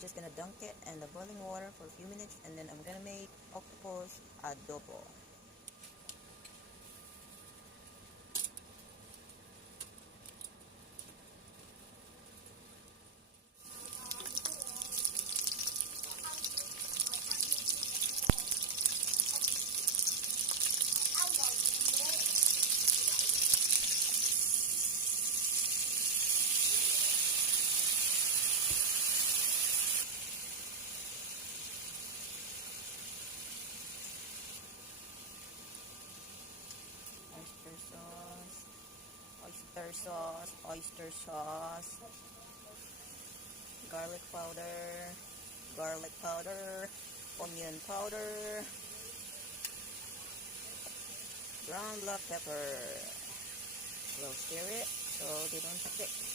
just gonna dunk it in the boiling water for a few minutes, and then I'm gonna make octopus adobo. Oyster sauce, oyster sauce, oyster sauce, garlic powder, onion powder, ground black pepper. We'll stir it so they don't stick.